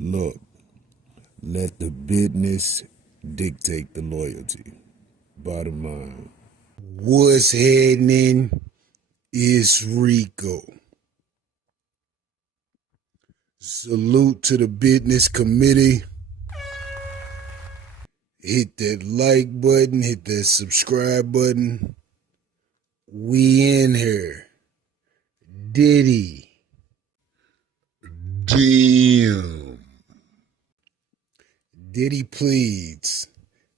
Look, let the business dictate the loyalty. Bottom line. What's happening? It's Rico. Salute to the business committee. Hit that like button, hit that subscribe button. We in here. Diddy. Damn. Diddy pleads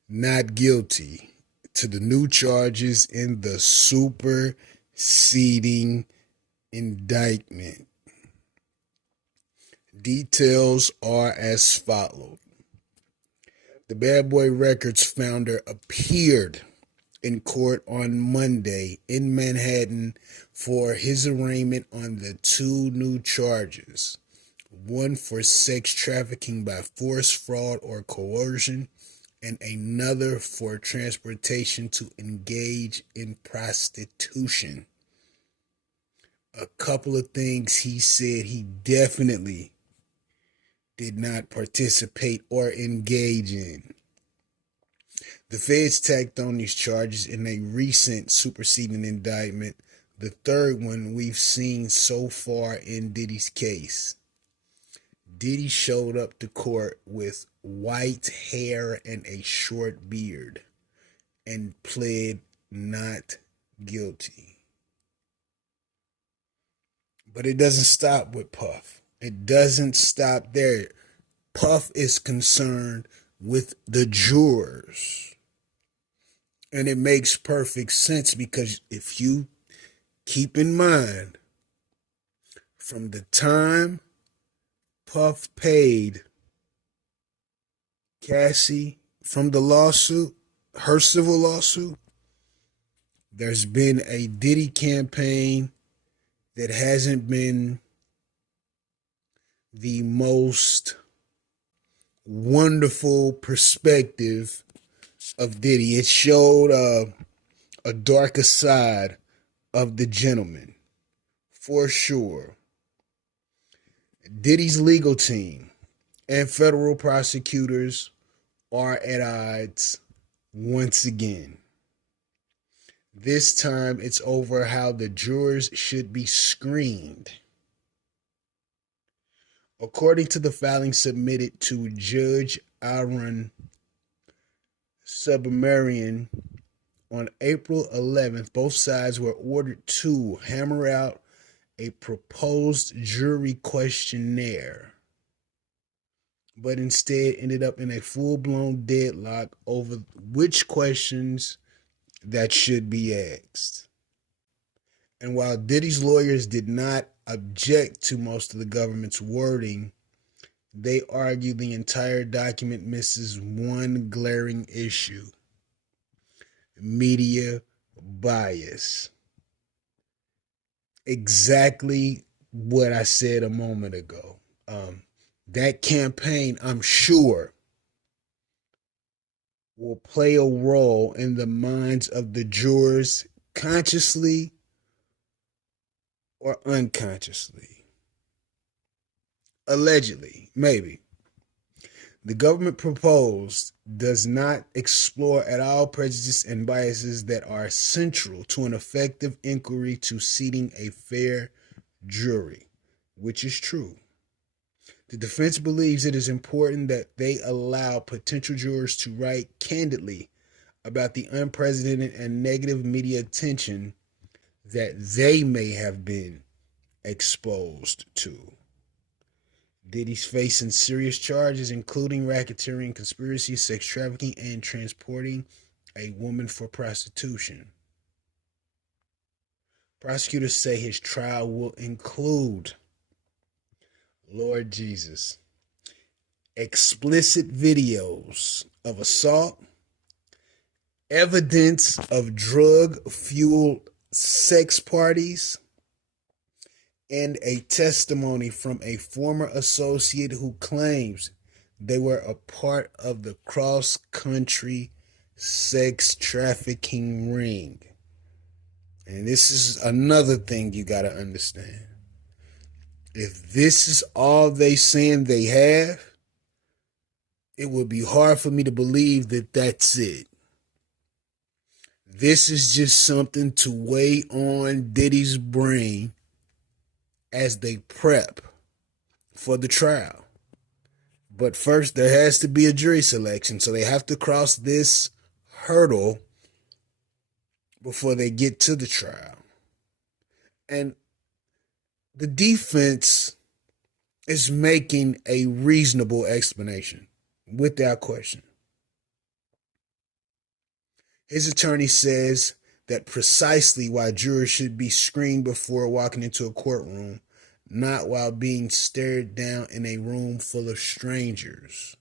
not guilty to the new charges in the superseding indictment. Details are as follows. The Bad Boy Records founder appeared in court on Monday in Manhattan for his arraignment on the two new charges, one for sex trafficking by force, fraud, or coercion, and another for transportation to engage in prostitution. A couple of things he said he definitely did not participate or engage in. The feds tacked on these charges in a recent superseding indictment, the third one we've seen so far in Diddy's case. Diddy showed up to court with white hair and a short beard and pled not guilty. But it doesn't stop with Puff. It doesn't stop there. Puff is concerned with the jurors. And it makes perfect sense because if you keep in mind, from the time Puff paid Cassie from the lawsuit, her civil lawsuit, there's been a Diddy campaign that hasn't been the most wonderful perspective of Diddy. It showed a darker side of the gentleman, for sure. Diddy's legal team and federal prosecutors are at odds once again. This time it's over how the jurors should be screened. According to the filing submitted to Judge Aaron Subramanian on April 11th, both sides were ordered to hammer out a proposed jury questionnaire, but instead ended up in a full-blown deadlock over which questions that should be asked. And while Diddy's lawyers did not object to most of the government's wording, they argue the entire document misses one glaring issue: media bias. Exactly what I said a moment ago. That campaign, I'm sure, will play a role in the minds of the jurors consciously or unconsciously. Allegedly, maybe. The government proposed does not explore at all prejudice and biases that are central to an effective inquiry to seating a fair jury, which is true. The defense believes it is important that they allow potential jurors to write candidly about the unprecedented and negative media attention that they may have been exposed to. Diddy's facing serious charges, including racketeering, conspiracy, sex trafficking, and transporting a woman for prostitution. Prosecutors say his trial will include, Lord Jesus, explicit videos of assault, evidence of drug-fueled sex parties, and a testimony from a former associate who claims they were a part of the cross-country sex trafficking ring. And this is another thing you got to understand. If this is all they saying they have, it would be hard for me to believe that that's it. This is just something to weigh on Diddy's brain as they prep for the trial. But first, there has to be a jury selection, so they have to cross this hurdle before they get to the trial. And the defense is making a reasonable explanation, without question. His attorney says that precisely why jurors should be screened before walking into a courtroom, not while being stared down in a room full of strangers.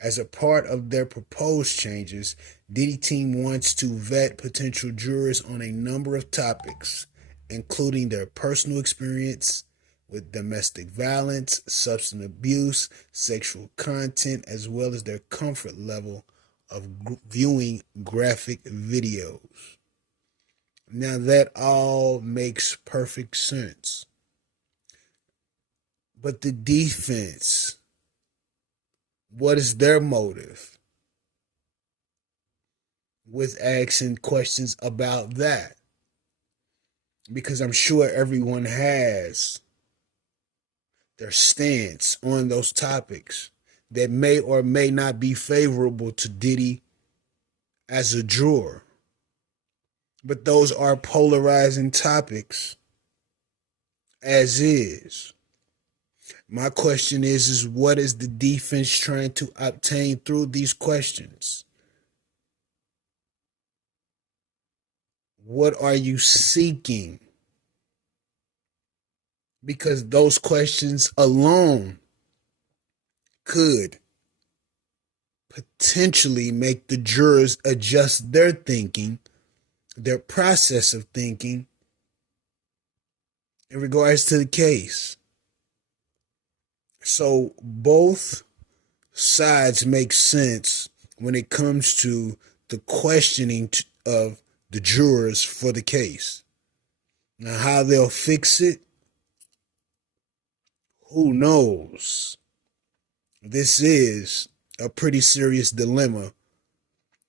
As a part of their proposed changes, Diddy team wants to vet potential jurors on a number of topics, including their personal experience with domestic violence, substance abuse, sexual content, as well as their comfort level of viewing graphic videos. Now that all makes perfect sense. But the defense, what is their motive with asking questions about that? Because I'm sure everyone has their stance on those topics that may or may not be favorable to Diddy as a juror. But those are polarizing topics as is. My question is what is the defense trying to obtain through these questions? What are you seeking? Because those questions alone could potentially make the jurors adjust their thinking, their process of thinking in regards to the case. So both sides make sense when it comes to the questioning of the jurors for the case. Now, how they'll fix it, who knows? This is a pretty serious dilemma,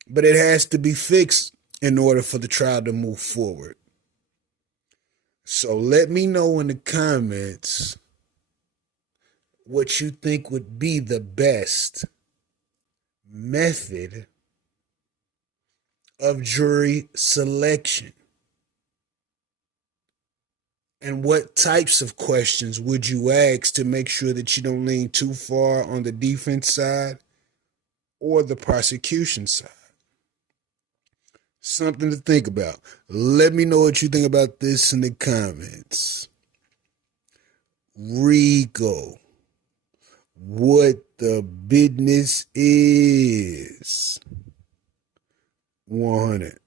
but it has to be fixed in order for the trial to move forward. So let me know in the comments what you think would be the best method of jury selection. And what types of questions would you ask to make sure that you don't lean too far on the defense side or the prosecution side? Something to think about. Let me know what you think about this in the comments. Rico, what the business is. 100.